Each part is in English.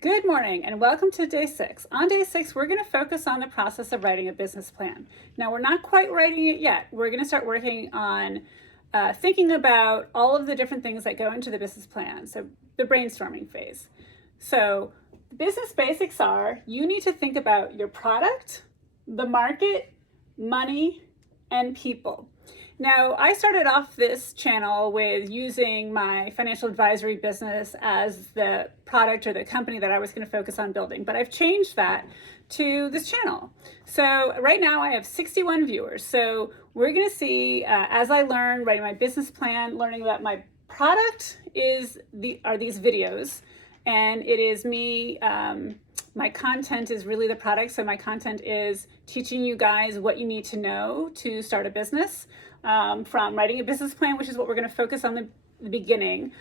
Good morning and welcome to day 6. On day 6, we're going to focus on the process of writing a business plan. Now, we're not quite writing it yet. We're going to start working on thinking about all of the different things that go into the business plan, so the brainstorming phase. So, the business basics are you need to think about your product, the market, money, and people. Now, I started off this channel with using my financial advisory business as the product or the company that I was going to focus on building, but I've changed that to this channel. So right now I have 61 viewers. So we're going to see as I learn writing my business plan, learning that my product are these videos, and it is me. My content is really the product. So my content is teaching you guys what you need to know to start a business. From writing a business plan, which is what we're going to focus on the beginning.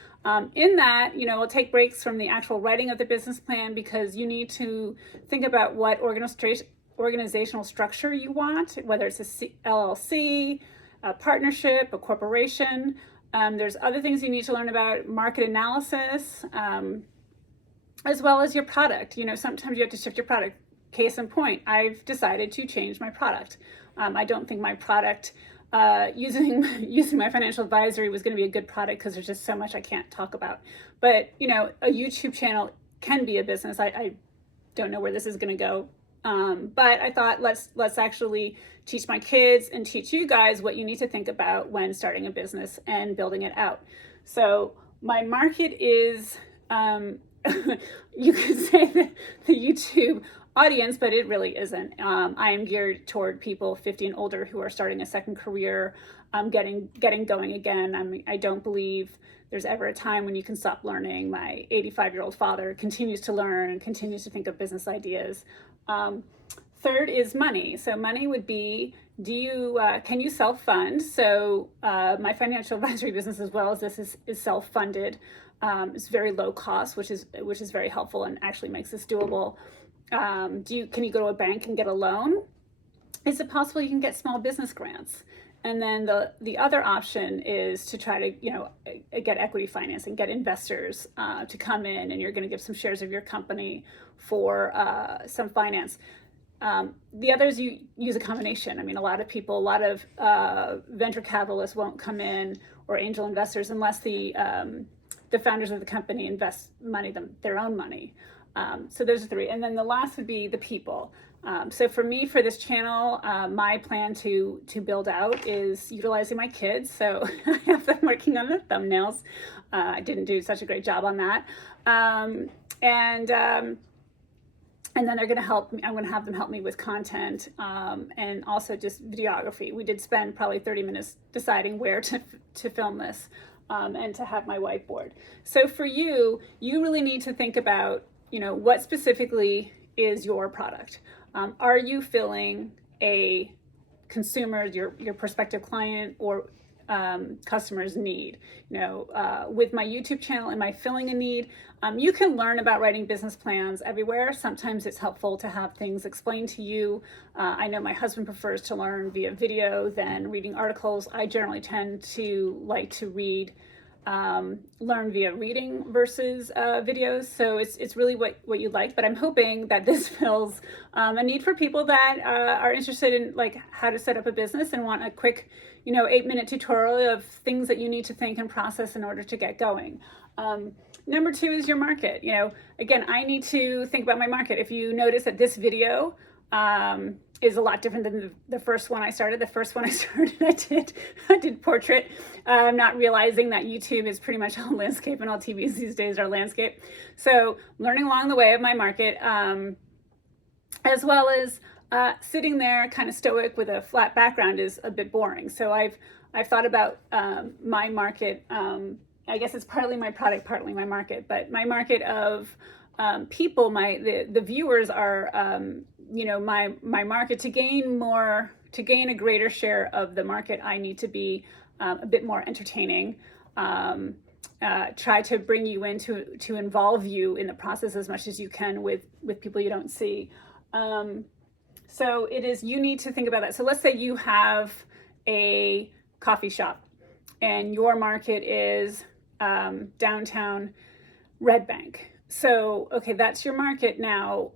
In that, we'll take breaks from the actual writing of the business plan because you need to think about what organizational structure you want, whether it's a LLC, a partnership, a corporation. There's other things you need to learn about market analysis, as well as your product. Sometimes you have to shift your product. Case in point, I've decided to change my product. I don't think my product using my financial advisory was going to be a good product because there's just so much I can't talk about. But a YouTube channel can be a business. I don't know where this is going to go, but I thought let's actually teach my kids and teach you guys what you need to think about when starting a business and building it out. So my market is you could say the YouTube audience, but it really isn't. I am geared toward people 50 and older who are starting a second career, getting going again. I don't believe there's ever a time when you can stop learning. My 85-year-old father continues to learn and continues to think of business ideas. Third is money. So money would be, can you self-fund? So my financial advisory business, as well as this, is self-funded. It's very low cost, which is very helpful and actually makes this doable. Can you go to a bank and get a loan? Is it possible you can get small business grants? And then the other option is to try to get equity financing, get investors to come in, and you're going to give some shares of your company for some finance. The others, you use a combination. I mean, a lot of venture capitalists won't come in, or angel investors, unless the founders of the company invest their own money. So those are 3. And then the last would be the people. So for me, for this channel, my plan to build out is utilizing my kids. So I have them working on the thumbnails. I didn't do such a great job on that. And then they're going to help me. I'm going to have them help me with content and also just videography. We did spend probably 30 minutes deciding where to film this and to have my whiteboard. So for you really need to think about what specifically is your product. Are you filling a consumer, your prospective client, or customer's need? With my YouTube channel, am I filling a need? You can learn about writing business plans everywhere. Sometimes it's helpful to have things explained to you. I know my husband prefers to learn via video than reading articles. I generally tend to like to learn via reading versus videos. So it's really what you like, but I'm hoping that this fills a need for people that are interested in how to set up a business and want a quick 8-minute tutorial of things that you need to think and process in order to get going. Number 2 is your market. Again, I need to think about my market. If you notice that this video is a lot different than the first one I started. The first one I started, I did portrait, not realizing that YouTube is pretty much all landscape, and all TVs these days are landscape. So learning along the way of my market, as well as sitting there kind of stoic with a flat background is a bit boring. So I've thought about my market. I guess it's partly my product, partly my market, but my market of people, the viewers are my market. To gain a greater share of the market, I need to be a bit more entertaining. Try to bring you in to involve you in the process as much as you can with people you don't see. So you need to think about that. So let's say you have a coffee shop and your market is downtown Red Bank. So, okay, that's your market now.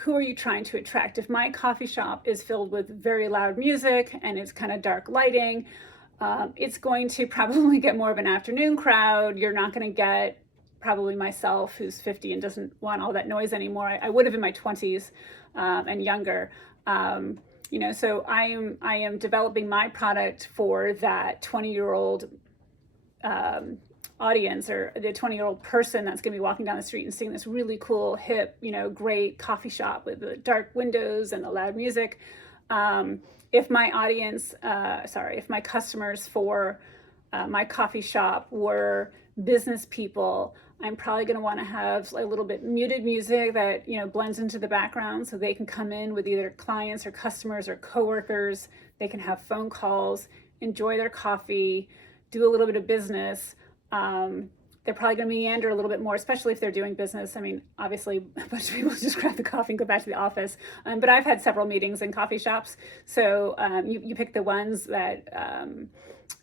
Who are you trying to attract? If my coffee shop is filled with very loud music and it's kind of dark lighting, it's going to probably get more of an afternoon crowd. You're not going to get probably myself, who's 50 and doesn't want all that noise anymore. I would have in my 20s and younger. So I am developing my product for that 20-year-old audience, or the 20-year-old person that's going to be walking down the street and seeing this really cool, hip, great coffee shop with the dark windows and the loud music. If my audience, if my customers for my coffee shop were business people, I'm probably going to want to have a little bit muted music that blends into the background, so they can come in with either clients or customers or coworkers. They can have phone calls, enjoy their coffee, do a little bit of business. They're probably going to meander a little bit more, especially if they're doing business. I mean, obviously, a bunch of people just grab the coffee and go back to the office. But I've had several meetings in coffee shops. So you pick the ones that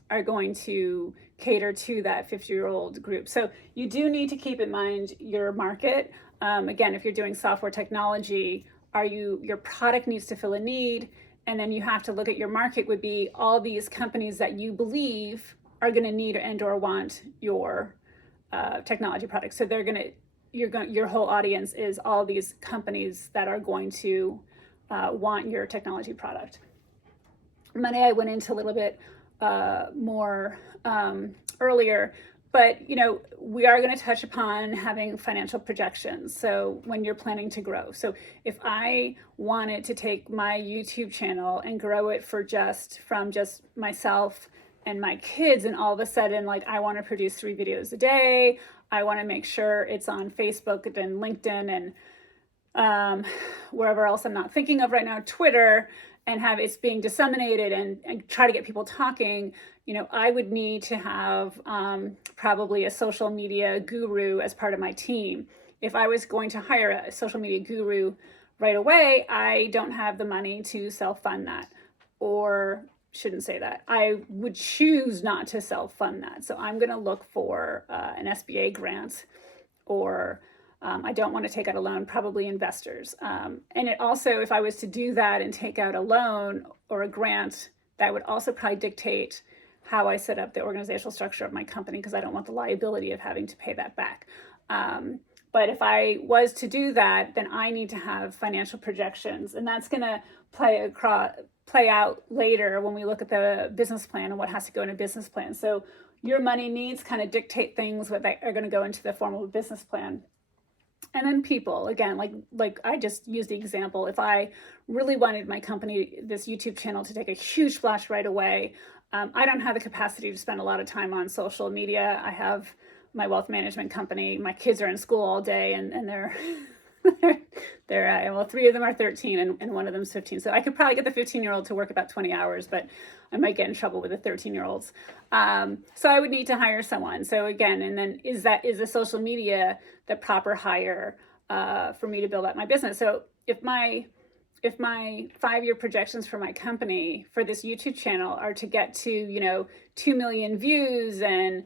are going to cater to that 50-year-old group. So you do need to keep in mind your market. Again, if you're doing software technology, your product needs to fill a need. And then you have to look at your market would be all these companies that you believe are going to need and or want your technology products. So your whole audience is all these companies that are going to want your technology product. Monday I went into a little bit more earlier, but we are going to touch upon having financial projections. So when you're planning to grow, so if I wanted to take my YouTube channel and grow it from just myself and my kids, and all of a sudden, I want to produce 3 videos a day. I want to make sure it's on Facebook and LinkedIn and wherever else I'm not thinking of right now, Twitter, and have it's being disseminated and try to get people talking. I would need to have probably a social media guru as part of my team. If I was going to hire a social media guru right away, I don't have the money to self-fund that, or shouldn't say that. I would choose not to self-fund that. So I'm going to look for an SBA grant, or I don't want to take out a loan, probably investors. And it also, if I was to do that and take out a loan or a grant, that would also probably dictate how I set up the organizational structure of my company, because I don't want the liability of having to pay that back. But if I was to do that, then I need to have financial projections, and that's going to play out later when we look at the business plan and what has to go in a business plan. So your money needs kind of dictate things that are going to go into the form of a business plan. And then people, again, like I just used the example, if I really wanted my company, this YouTube channel, to take a huge splash right away, I don't have the capacity to spend a lot of time on social media. I have my wealth management company. My kids are in school all day, and they're well, 3 of them are 13 and one of them's 15. So I could probably get the 15-year-old to work about 20 hours, but I might get in trouble with the 13-year-olds. So I would need to hire someone. So again, and then is the social media the proper hire for me to build out my business? So if my 5-year projections for my company for this YouTube channel are to get to 2 million views and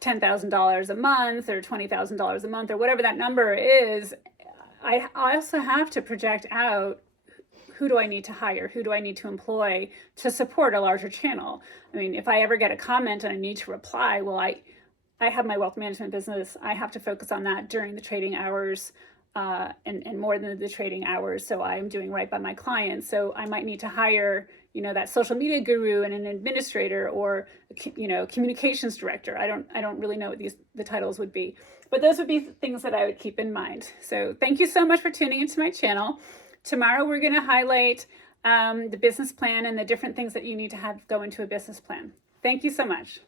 $10,000 a month or $20,000 a month or whatever that number is, I also have to project out, who do I need to hire? Who do I need to employ to support a larger channel? I mean, if I ever get a comment and I need to reply, well, I have my wealth management business. I have to focus on that during the trading hours and more than the trading hours. So I'm doing right by my clients. So I might need to hire, that social media guru and an administrator, or, communications director. I don't really know what the titles would be, but those would be things that I would keep in mind. So thank you so much for tuning into my channel. Tomorrow, we're going to highlight the business plan and the different things that you need to have go into a business plan. Thank you so much.